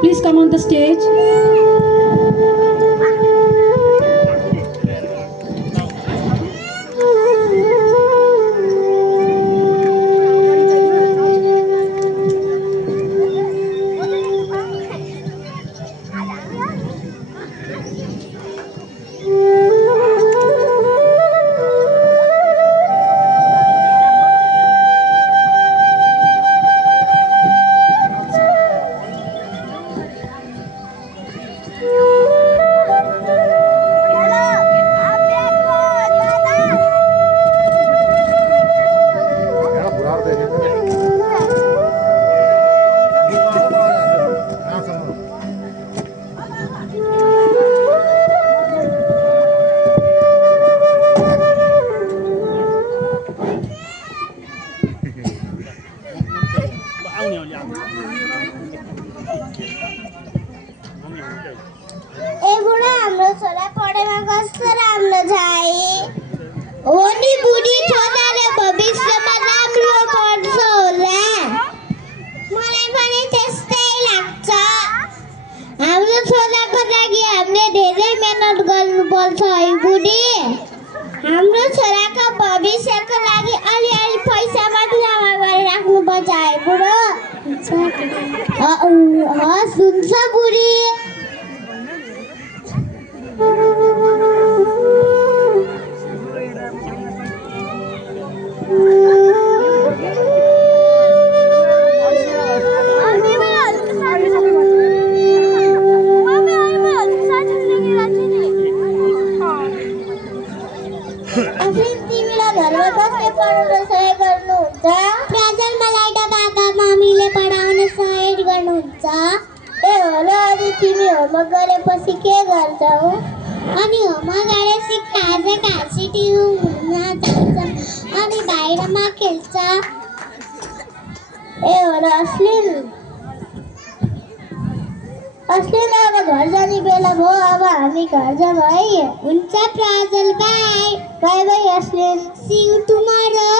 Please come on the stage. हाम्रो छोराको भविष्यको लागि अलि पैसा मात्र जम्मा गरेर राख्नु पर्छ है बुढो। हस् हुन्छ बुढी। तिमी होमवर्क गरेपछि के गर्छौ? अनि होमवर्क गरेपछि खाजा सिटी नाच्छ अनि बाहिरमा खेल्छ। ए हो र अश्लील अब घर जाने बेला भयो। अब हामी घर जाऊँ है। हुन्छ प्राजल, बाई बाई बाई अश्लील। See you tomorrow.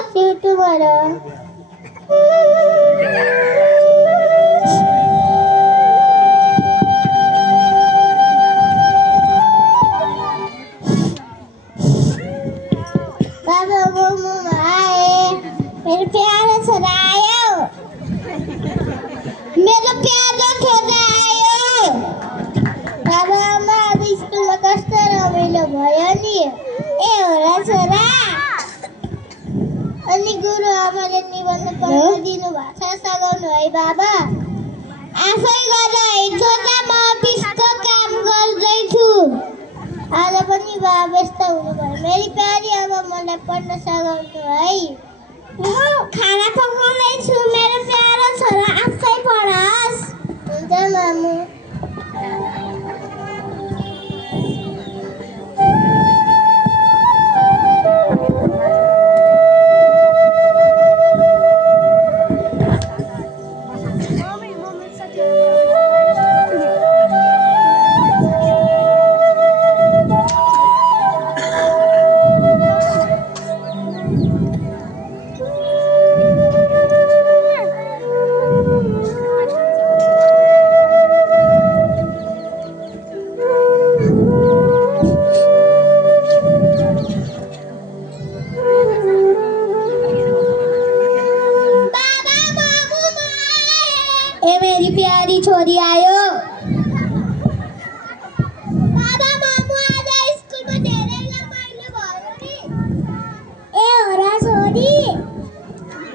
मेरो प्यारो छोरा आयो। बाबा आमा आज स्कुलमा कस्तो रमाइलो भयो नि। ए हो र छोरा। अनि गुरु आमाले निबन्ध पढ्न दिनु भएको छ, सघाउनु है बाबा। आफै गर है छोरा, म अफिसको काम गर्दैछु। आज पनि बाबा व्यस्त हुनुभयो। मेरी प्यारी आमा मलाई पढ्न सघाउनु है। खाना छोरी आयो। बाबा मामु आज स्कुलमा धेरै रमाइलो भयो नि। ए हो र छोरी।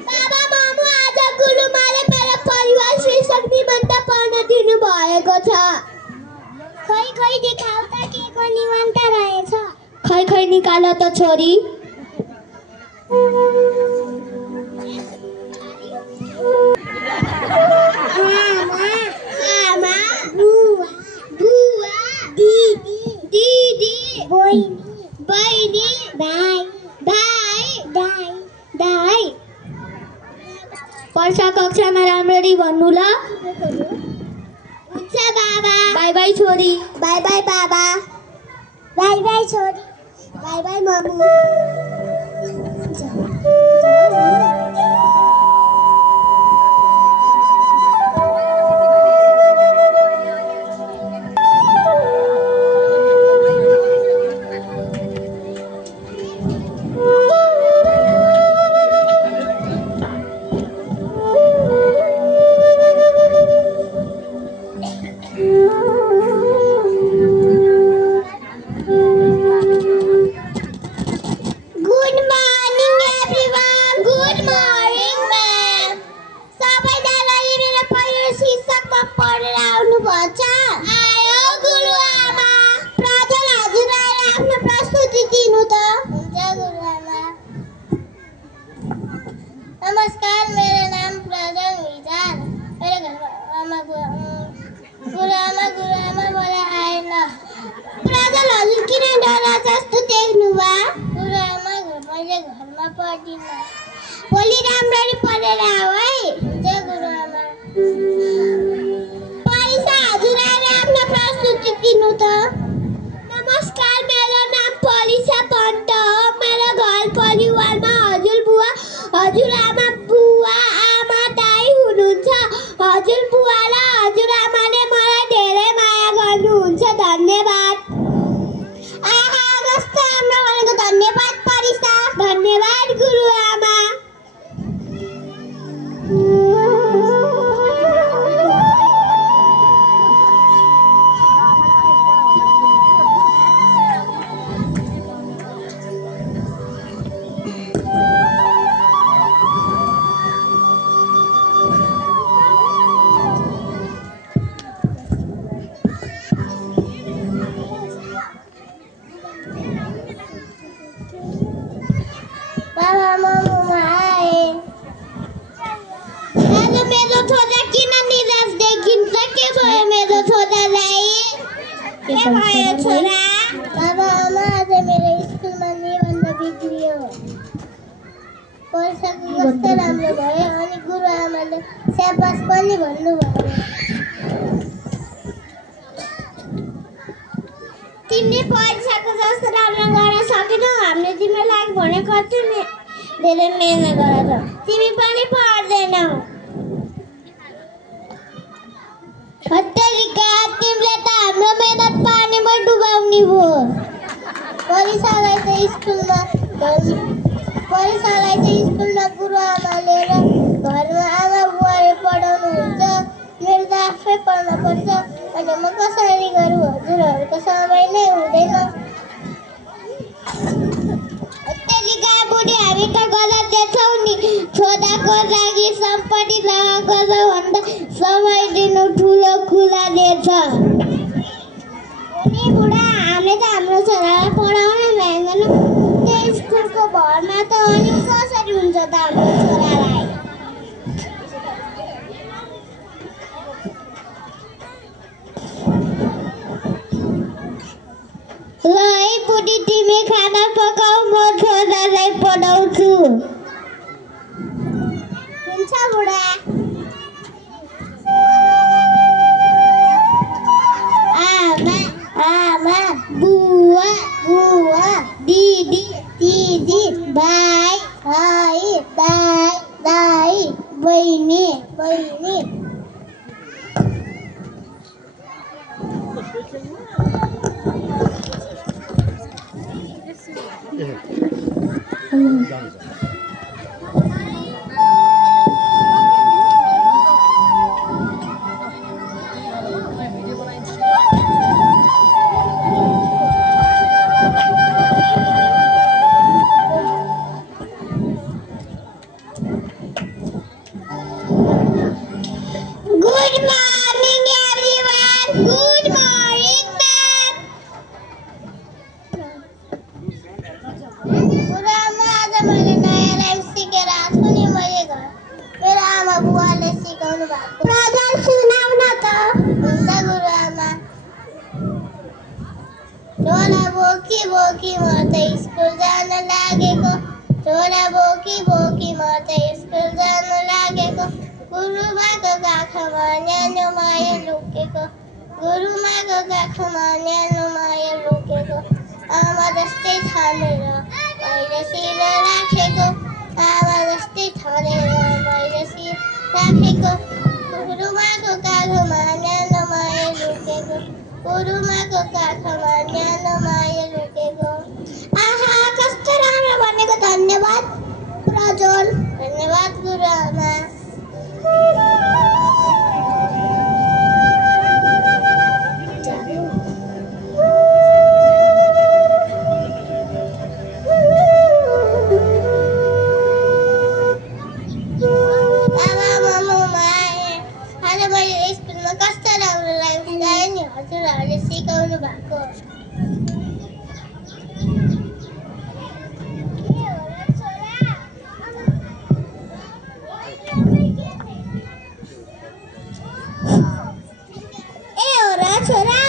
बाबा मामु आज गुरुमाले मेरो परिवार शीर्षक निबन्ध पढ्न दिनु भएको छ। खै देखाउ त के को निबन्ध रहेछ। खै निकाल त छोरी। आमा बुवा दिदी बहिनी दाइ। पर्सा कक्षामा राम्ररी भन्नु ल। हुन्छ बाबा। बाई बाई छोरी। बाई बाई बाबा। बाई बाई छोरी। बाई बाई मामु। नमस्कार, मेरो नाम प्रजल विचार। मेरो घरमा गुरुआमा मलाई आएन। प्रजल हजुर किन डरा जस्तो देख्नु भा? गुरुआमा मैले घरमा पढ्दिन। भोलि राम्ररी पढेर आऊ है। हुन्छ गुरुआमा। परीक्षा हजुरले आफ्नो प्रस्तुति दिनु त। नमस्कार, मेरो नाम परीक्षा पन्त हो। मेरो घर परिवारमा हजुरआमा बुवा आमा दाइ हुनुहुन्छ। हजुरबुवा र हजुरआमाले मलाई धेरै माया गर्नुहुन्छ। धन्यवाद। आहा कस्तो राम्रो भनेको। धन्यवाद परीक्षा। धन्यवाद गुरुआमा। बाबा मामु आए। आज मेरो छोरा किन निराश देखिन्छ? के भयो मेरो छोरालाई? के भयो छोरा? बाबा आमा आज मेरो स्कुलमा निबन्ध बिग्रियो। परीक्षाको कस्तो राम्रो भयो। अनि गुरुआमाले स्याबास पनि भन्नुभयो। तिमीले परीक्षाको जस्तो राम्रो गर्न सकेनौ। हामीले तिमीलाई भनेको थियौ धेरै मेहनत गर। तिमी पनि पढ्दैनौ। हत्तेरिका, तिमीले त हाम्रो मेहनत पानीमा डुबाउने भयो। परीक्षालाई चाहिँ स्कुलमा गुरुआमाले र घरमा आमा बुवाले पढाउनुहुन्छ। मेरो त आफै पढ्न पर्छ। अनि म कसरी गरौँ? हजुरहरूको समय नै हुँदैन। बुढी हामी त गलत देख्छौँ नि। छोराको लागि सम्पत्ति लगाएको भन्दा समय दिनु ठुलो कुरा दिएछ। बुढा हामीले त हाम्रो छोरालाई पढाउनै भ्याउँदैन। त्यो स्कुलको भरमा त अनि कसरी हुन्छ त हाम्रो छोरालाई? ल है बुढी, तिमी खाना पकाऊ, म छोरालाई पढाउँछु। हुन्छ बुढा। आमा बुवा दिदी भाइ दाइ बहिनी। सिकाउनु भएको प्रजल सुनाउन त हुन्छ गुरुआमा झोला बोकी बोकी म त स्कुल जान लागेको झोला बोकी बोकी म त स्कुल जान लागेको गुरुमाको काखमा न्यानो माया लुकेको गुरुमाको काखमा न्यानो माया लुकेको आमा जस्तै ठानेर मैले शिर राखेको आमा जस्तै ठानेर मैले शिर राखेको गुरुमाको काखमा न्यानो माया लुकेको गुरुमाको काखमा न्यानो माया लुकेको आहा कस्तो राम्रो भनेको धन्यवाद प्रज्वल धन्यवाद गुरुआमा हजुरहरूले सिकाउनु भएको छोरा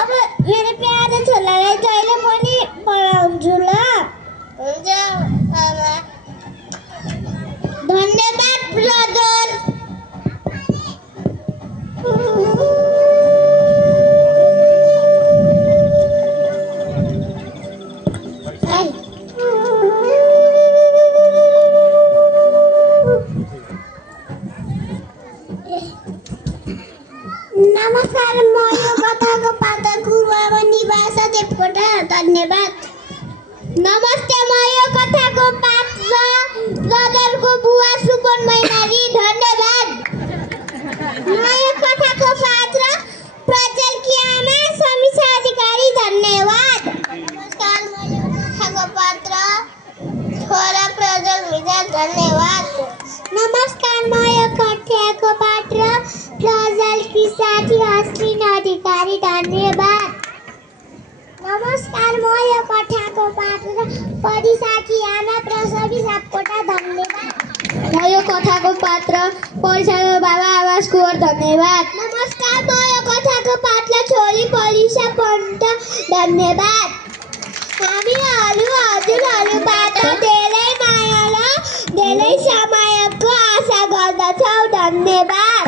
अब मेरो प्यारो छोरालाई जहिले पनि पढाउँछु ल हुन्छ आमा धन्यवाद प्रज्वल नमस्कार म यो कथाको पात्र गुरुआमा निवास देवकोटा धन्यवाद नमस्ते म यो कथाको पात्र प्रजलको बुवा सुपन मैनाली धन्यवाद म यो कथाको पात्र प्रजलकी आमा समीक्षा अधिकारी धन्यवाद नमस्कार म यो कथाको पात्र छोरा प्रजल मिजा धन्यवाद नमस्कार म यो कथाको पात्र प्रजलकी साथी अश्विन अधिकारी धन्यवाद नमस्कार म यो कथाको पात्र परिसाकी आमा प्रसवी सापकोटा धन्यवाद म यो कथाको पात्र परिसाको बाबा आवास कुवर धन्यवाद नमस्कार म यो कथाको पात्र छोरी परिसा पन्त धन्यवाद हामीहरू हजुरहरूबाट धेरै माया र धेरै समयको आशा गर्दछौँ धन्यवाद